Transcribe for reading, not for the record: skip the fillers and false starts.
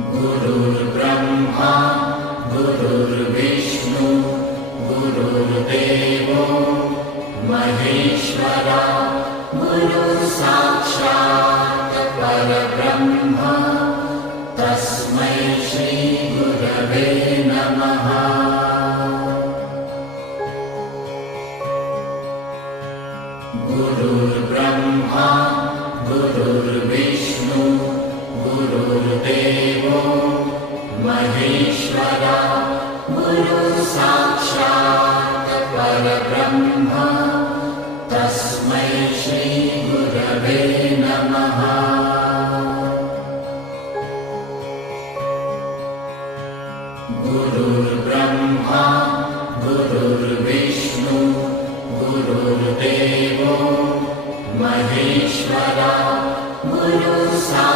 गुरुर्ब्रह्मा गुरुर्विष्णु गुरुर्देवो महेश्वरा गुरुसाक्षात् परब्रह्म तस्मै श्री गुरवे नमः। गुरुर्ब्रह्मा गुरुर्विष्णु गुरुर्देवो महेश्वरा गुरुसाक्षात् परब्रह्म तस्मै श्री गुरवे नमः। गुरुर्ब्रह्मा गुरुर्विष्णु गुरुर्देवो महेश्वरा गुरुसाक्षात्